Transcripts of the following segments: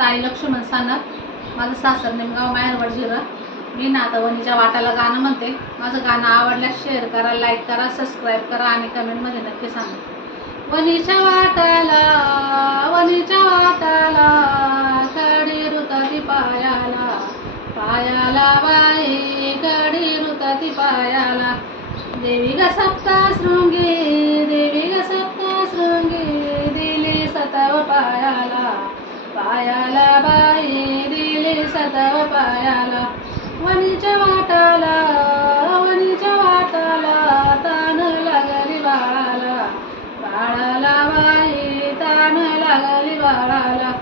ताई लक्ष्मण सानप माझं सासर निमगाव माहेरवड जिरा मी नातवणीच्या वाटाला गाणं म्हणते. माझं गाणं आवडल्यास शेअर करा लाईक करा सबस्क्राईब करा आणि कमेंटमध्ये नक्की सांगा. वनीच्या वाटाला वनीच्या वाटाला कडी रुताती पायाला. पायाला बाई कडी रुताती पायाला. देवी ग सप्तशृंगी पायाला बाई दिली सतव पायाला. वनीच्या वाटाला वनीच्या वाटाला तान लागली बाळाला. बाळाला बाई तान लागली बाळाला.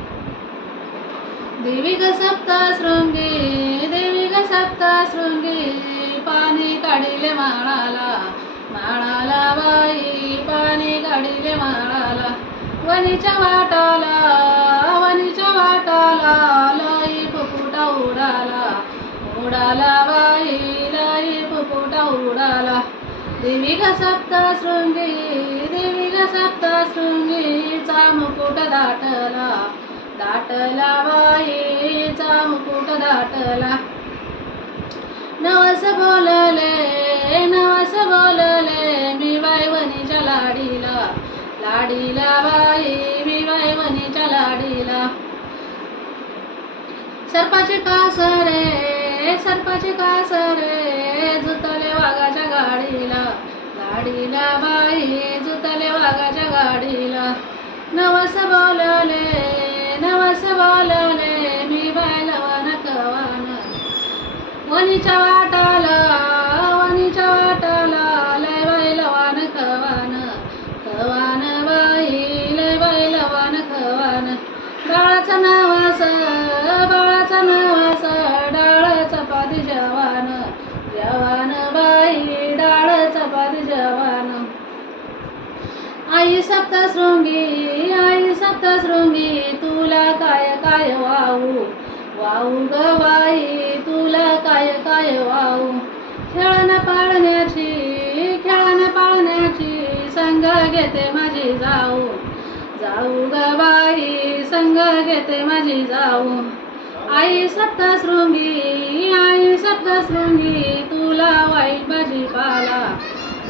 देवी ग सप्तशृंगी देवी ग सप्तशृंगी पाणी काढिले माळाला. माळाला बाई पाणी काढिले माळाला. वनीच्या वाटाला बुडाला उडाला देवी ग सप्तशृंगी देवी ग सप्तशृंगीचा मुकुट दाटला. दाटला बाईचा मुकुट दाटला. नवस बोलले नवस बोलले मी बायवणीच्या लाडीला. लाडीला बाई मी बायवणीच्या लाडीला. सर्पाचे कासरे सरपाची कास रे जुतले वाघाच्या गाडीला. गाडीला बाई जुतले वाघाच्या गाडीला. नवस बोलवले नवस बोलवले मी बायलवान कवान. वनीच्या वाट जवान आई सप्तशृंगी आई सप्तशृंगी तुला काय काय वाऊ वाऊ गवाई तुला काय काय वाऊ खेळण पाळण्याची खेळण पाळण्याची संग घेते माझी जाऊ. जाऊ गवाई संग घेते माझी जाऊ. आई सप्तशृंगी आई सप्तशृंगी तुला वाईट भाजीपाला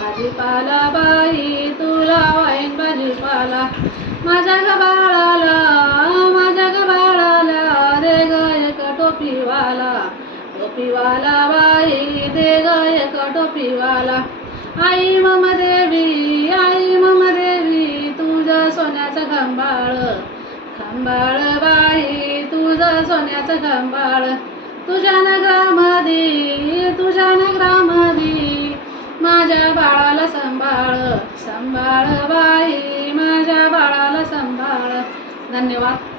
भाजीपाला बाई तुला वाईट भाजीपाला. माझ्या गबाळाला माझ्या गबाळाला दे ग एक टोपीवाला. टोपीवाला बाई दे ग एक टोपीवाला. आई मम देवी आई मम देवी तुझं सोन्याचं खंबाळ. खंबाळ बाई तुझं सोन्याचं खंबाळ. तुझ्या नगरामध्ये सांभाळ सांभाळ बाई माझ्या बाळाला सांभाळ. धन्यवाद.